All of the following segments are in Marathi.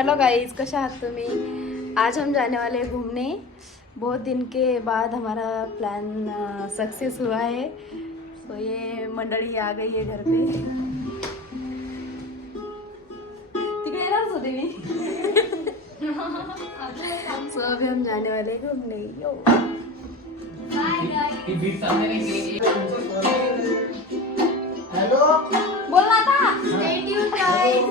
हेलो गाइस, कैसे आहात तुम्ही? आज हम जाने वाले हैं घूमने। बहुत दिन के बाद हमारा प्लान सक्सेस हुआ है। तो ये मंडळी आ गई है घर पे। तिकडे येणारच होते मी। सो अभी हम जाने वाले हैं घूमने। यो हेलो बोल ना था। Stay tuned guys.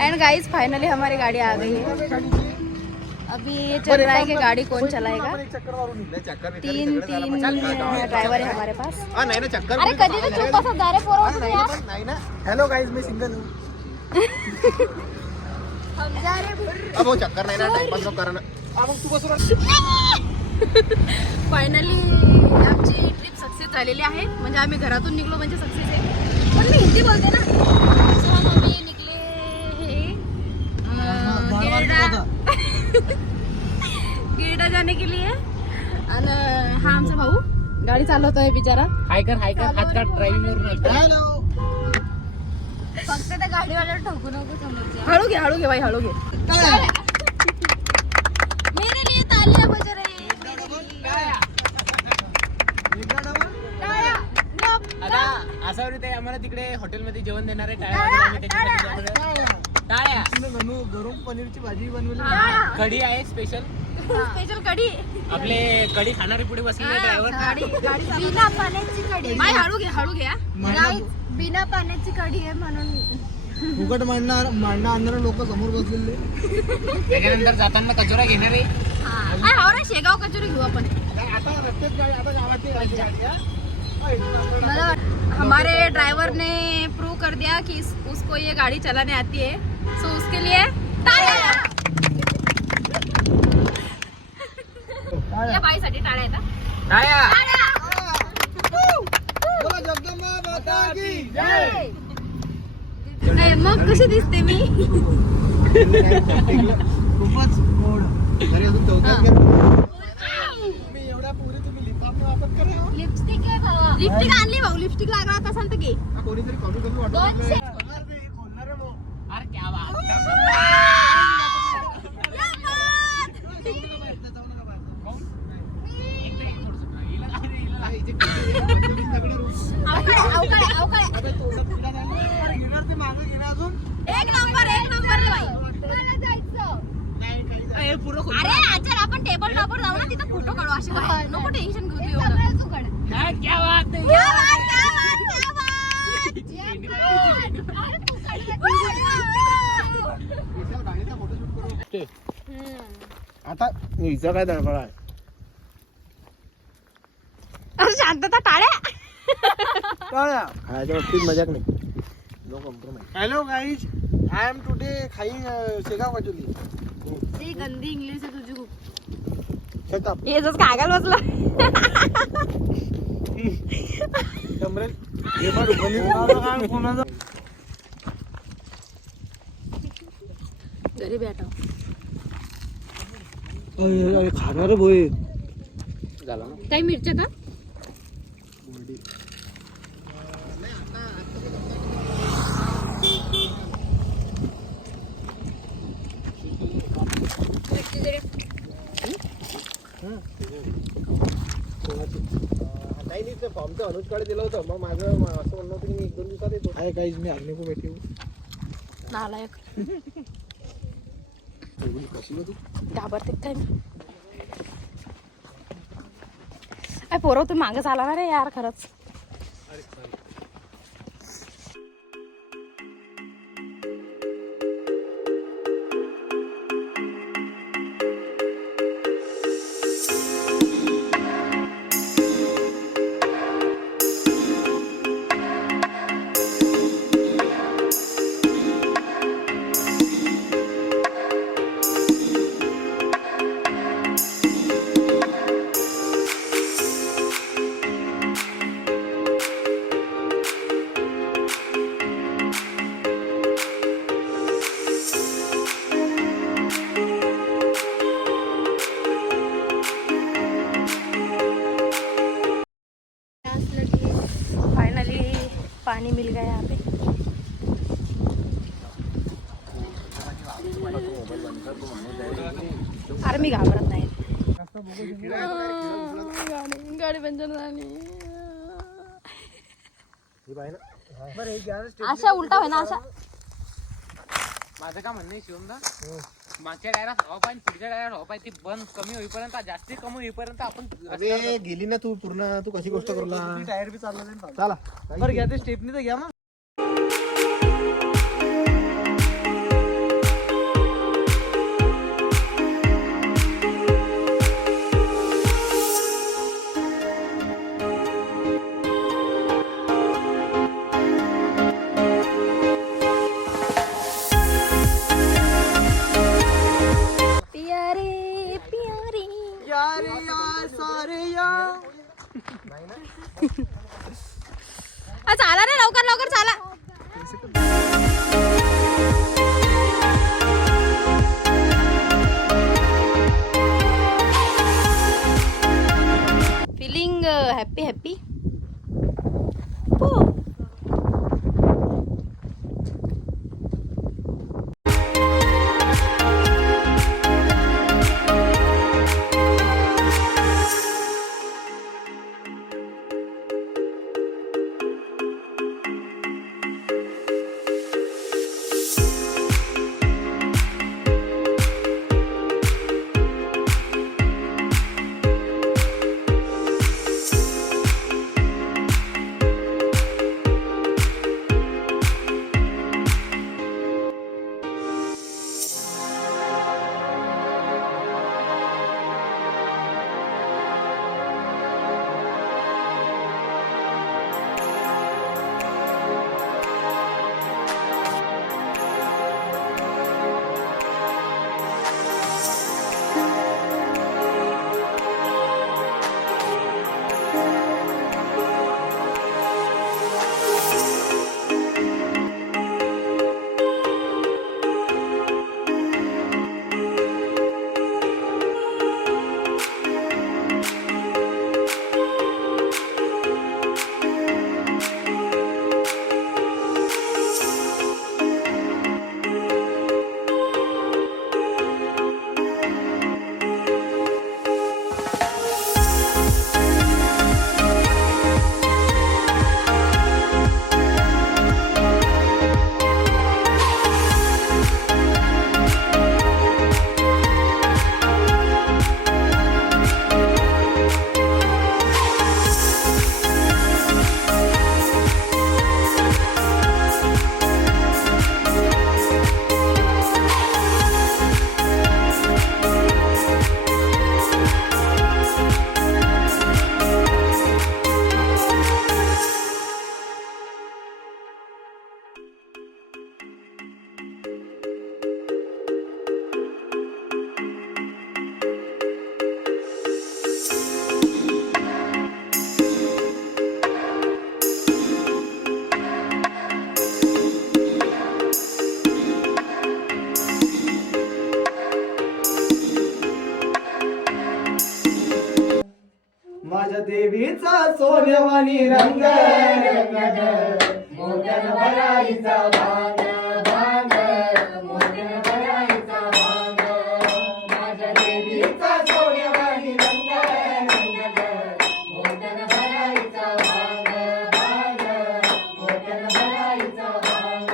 End guys finally हमारी गाड़ी आ गई है। अभी ये चल रहा है कि गाड़ी कौन चलाएगा। तीन ड्राइवर है हमारे पास। नाही ना चक्कर। अरे कधी तो चुप बसा जा रे पोरं यार। नाही ना। हेलो गाइस, मैं सिंगल हूँ। हम जा रहे अब वो चक्कर नाही ना, टाइमपास नको करा ना। मग तू बस. फायनली आमची ट्रिप सक्सेस झालेली आहे. म्हणजे आम्ही घरातून निघलो म्हणजे सक्सेस आहे. पण मी हिंदी बोलते ना. सो हम अभी निकले हे गिरडा जाने के लिए. आणि हा आमचा भाऊ गाडी चालवतोय बिचारा. हाय कर हात काढ ड्रायव्हिंग वरून. हेलो. फक्त त्या गाडीवाल्याला ठोकू नको समोरच्या. हळू घे भाई, हळू घे. मेरे लिए तालियां बज रही है. असं ते आम्हाला तिकडे हॉटेलमध्ये जेवण देणार आहे. टाळ्या. गरम पनीरची भाजी बनवली. कढी आहे स्पेशल कढी. आपले कढी खाणारे पुढे बसलेले ड्रायव्हर. बिना पाण्याची कढी. हळू घे. बिना पाण्याची कढी आहे म्हणून फुकट मांडणार आणणारे लोक समोर बसलेले. त्याच्यानंतर जाताना कचोरा घेणार आहे. शेगाव कचोरी घेऊ आपण. आता रस्त्यात गाडी, आता गावाची गाडी. हमारे ड्राइवर ने प्रूव कर दिया कि उसको ये गाड़ी चलाने आती है. सो उसके लिए टाळ्या. या बाईसाठी टाळ्या येतात. नाही मग कशी दिसते मी? खूपच गोड. घरी अजून चौकात एवढ्या पुरी तुम्ही लिपस्टिक वापरत करा. लिपस्टिक आहे भावा. लिपस्टिक आणली भाऊ. लिपस्टिक लागला असेल तर घे. कोणीतरी कॉपी करून वाटत. अरे क्या बात. अरे आजच्या आपण टेबल टॉपवर जाऊ ना, तिथं फोटो काढू. असे नको टेन्शन घेऊ तू एवढं. क्या बात है. आता हिचा काय दळबळ आहे. अरे शांतता. टाळ्या खायच्या बाबतीत मजाक नाही. No compromise. Hello guys, I am today खाईंग शेगाव कचोरी. ती गंदी इंग्लिश आहे तुझी खूप. Shut up. हे जस कागाल बसला. कमरेल हे पण उभं कोणाचा घरी बैठा. खाणार बोय झाला ना. काही मिरच्या का? नाही ते फॉर्मचं अनुजकडे दिलं होतं. मग माझं असं म्हणणं होतं की मी 1-2 दिवसात येतो. आहे काहीच मी आग्ने को बैठी नालायक. कशी होती घाबरते काय मी? पोरं तू मागच आला ना रे यार खरंच. गाडी गाडी पंचर झाली. अशा उलटा होय ना अशा. माझं का म्हणणं आहे शिवमदा, मागच्या टायरात हवा पाहिजे, पुढच्या टायरात हवा पाहिजे. ती बंद कमी होईपर्यंत, जास्ती कमी होईपर्यंत आपण अरे गेली ना तू पूर्ण. तू कशी गोष्ट करला. टायर बी चालला चला बरं घ्या ते स्टेपनी तर घ्या मग. प्यारे प्यारी यारे या सारे या. चाला रे लवकर लवकर चाला. Feeling happy happy. माझ्या देवीचा सोन्यवानी रंग मोठ्यानं भरायचा भांग भांग मोठ्यानं भरायचा भांग. माझ्या देवीचा सोन्यवानी रंग मोठ्यानं भरायचा भांग भांग मोठ्यानं भरायचा भांग.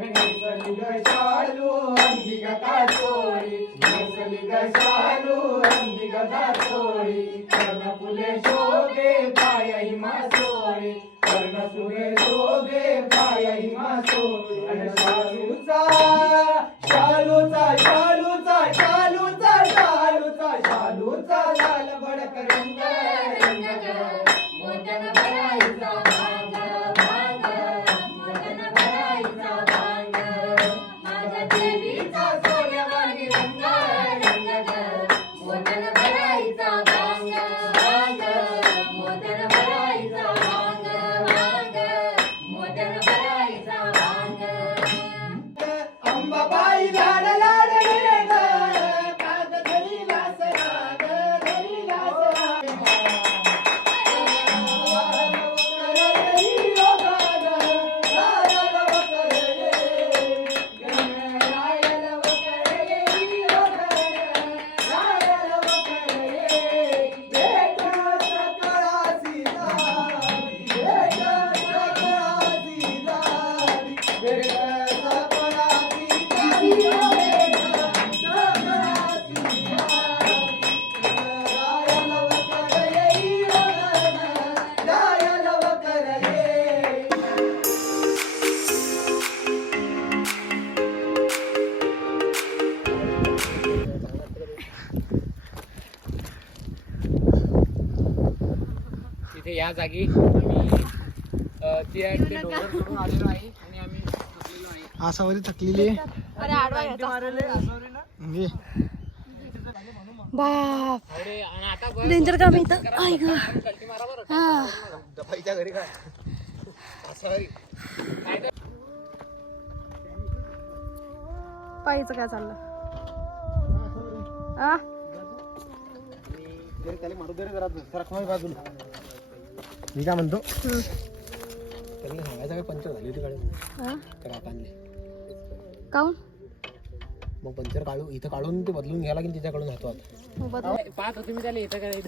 नेसली ग शालू अंगी गदा चोळी नेसली ग शालू अंगी गदा चोळी. कर्णफुले शोभे पायही मासोळी कर्णफुले शोभे पायही मासोळी. आणि शालूचा शालूचा शालूचा शालूचा शालूचा शालूचा लाल भडक रंग मोठ्यानं भरायचा भांग भांग मोठ्यानं भरायचा भांग. माझ्या देवीचा सोन्यवानी रंग मोठ्यानं भरायचा भांग भांग मोठ्यानं भरायचा भांग भांग मोठ्यानं भरायचा भांग. इथे या जागी आम्ही ते डोंगर सोडून आलेलो आहे आणि आम्ही थकलेलो आहे. आसावरी थकलेली आहे. अरे आडवा घ्यायचा. म्हणजे बाप अरे, आणि आता बघ, डेंजर काम इथं. आई ग. कल्टी मारा बरं. हा दफाईच्या घरी काय आसावरी काय तर पायीचं काय चाललं आ त्याला मारू दे रे जरा सरकवा बाजूला. मी काय म्हणतो त्यांनी सांगायचं काय पंचर झाली होती गाडी हा? तर आता आणले काऊन मग पंचर काढू इथं काढून ते बदलून घ्यायला की तिच्याकडून राहतो आता. पाहत होती मी त्याला येतं का नाही.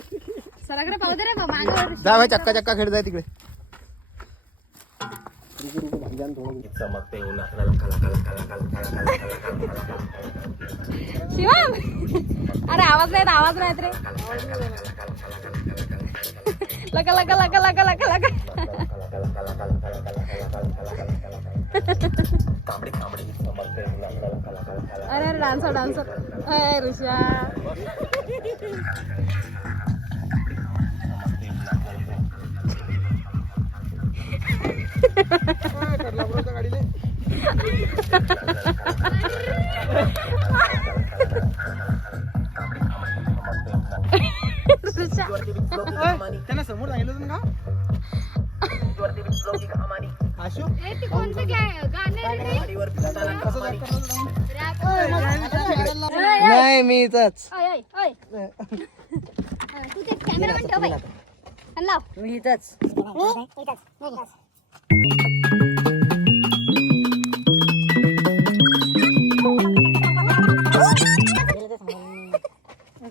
सराकडे पाहू दे रे मागे जा भाई चक्का चक्का खेळ जाय तिकडे. भांजान थोडं शिवम अरे आवाज नाहीत रे लका लका लका लका लका लका अरे अरे डान्सर अरे ऋषा गाडीले त्यांना समोर सांगितलं तुम्ही का आशू नाही मी इथंच तू ते कॅमेरामॅन ठेव बाई आणि लाव मी इथंच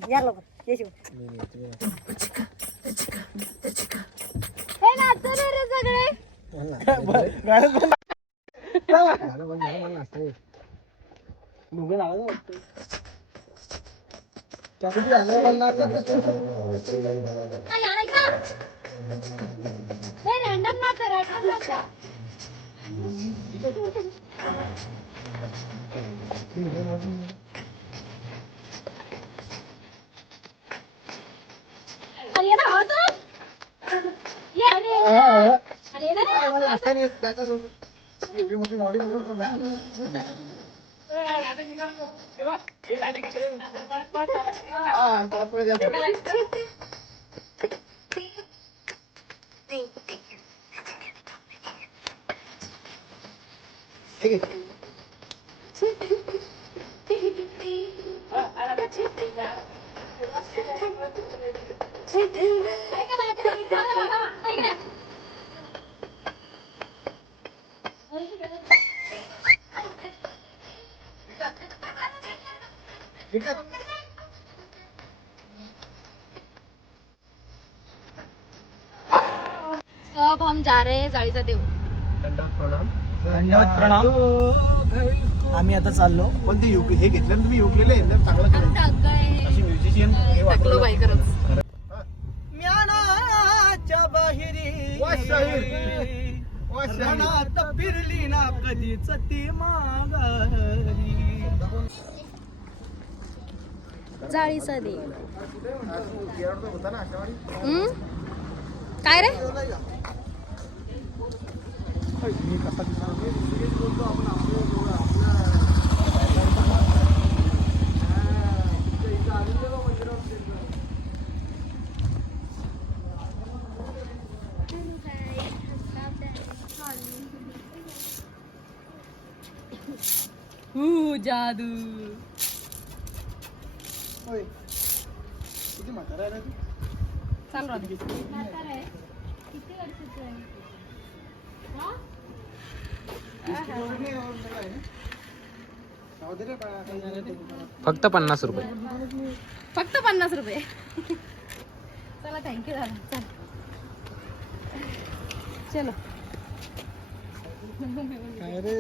या लोक येशील हे नाचतो रे सगळे रॅन्डम नाच अब हम जा रहे हैं जाळीचा देव. धन्यवाद प्रणाम. आम्ही आता चाललो. पण ते हे घेतलं तुम्ही योगलेले चांगलं अशी म्युझिशियन टाकलो बाई खरंच. म्यानाच्या बाहेरी रणात फिरली ना कधीच ती माघारी. जाळीचा देव. काय रे जादू. किती म्हातारा आहे तू. चाल राहू दे. फक्त 50 रुपये. फक्त 50 रुपये. चला थँक्यू दादा. चल चलो काय रे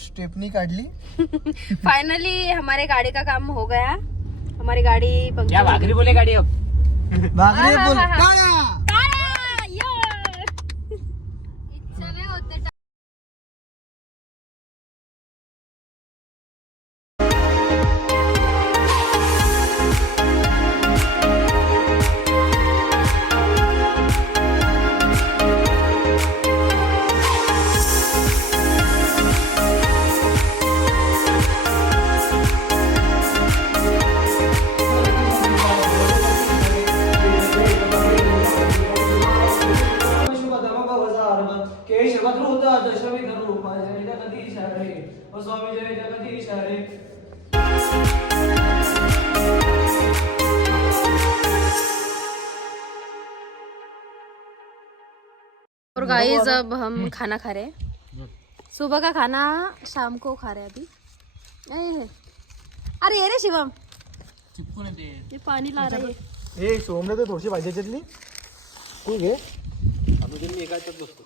स्टेपनी काढली फाइनली हमारे गाड़ी का काम हो गया. हमारी गाड़ी या पंक्चर भाकरी बोले गाडी अब भाकरी बोल और गाइस अब हम खाना खा रहे हैं. सुबह का खाना शाम को खा रहे हैं अभी. अरे ये रे शिवम चिपकून येते ये पानी ला रहा है. ए सोमने तर थोडीशी भाजी त्यातली तू घे मी एकाच बसतो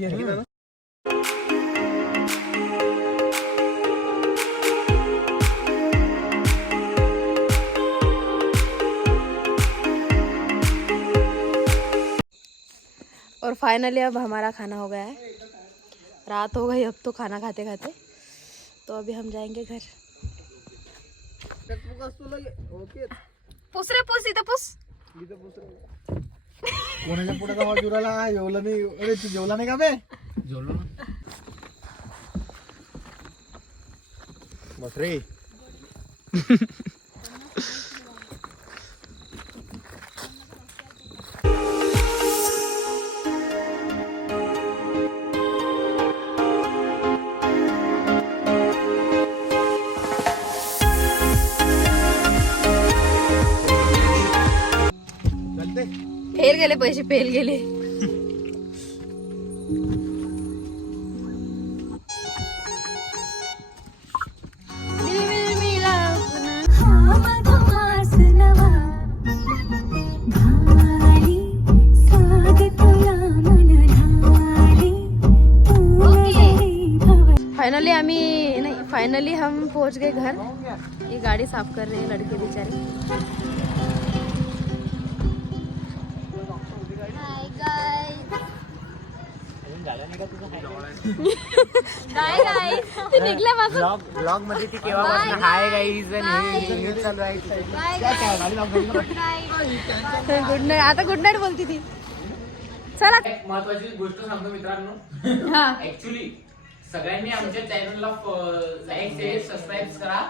ये ना. और फाइनली अब हमारा खाना हो गया है. रात हो गई अब तो खाना खाते खाते. तो अभी हम जाएंगे घर. पुस रे पुस इथं पुस. कोणाच्या पुढे जावा जुराला जेवला नाही. अरे तू जेवला नाही का बे. जेवलो ना बस रे फेल गेले पैसे फेल गेले. फाइनली हम पहुंच गए घर. ये गाड़ी साफ कर रहे हैं लड़के बेचारे. हाय गाइस झालं नाही का तुझं नाही नाही ते निघल्यापासून ब्लॉग मध्ये ती केव्हापासून हाय गाईज आणि चालू आहे गुड नाईट. आता गुड नाईट बोलती ती. चला. एक महत्वाची गोष्ट सांगतो मित्रांनो. हा. ऍक्च्युली सगळ्यांनी आमच्या चॅनलला लाईक शेअर सबस्क्राईब करा.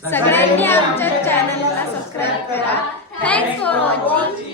सगळ्यांनी आमच्या चॅनलला सबस्क्राईब करा. Thanks for watching.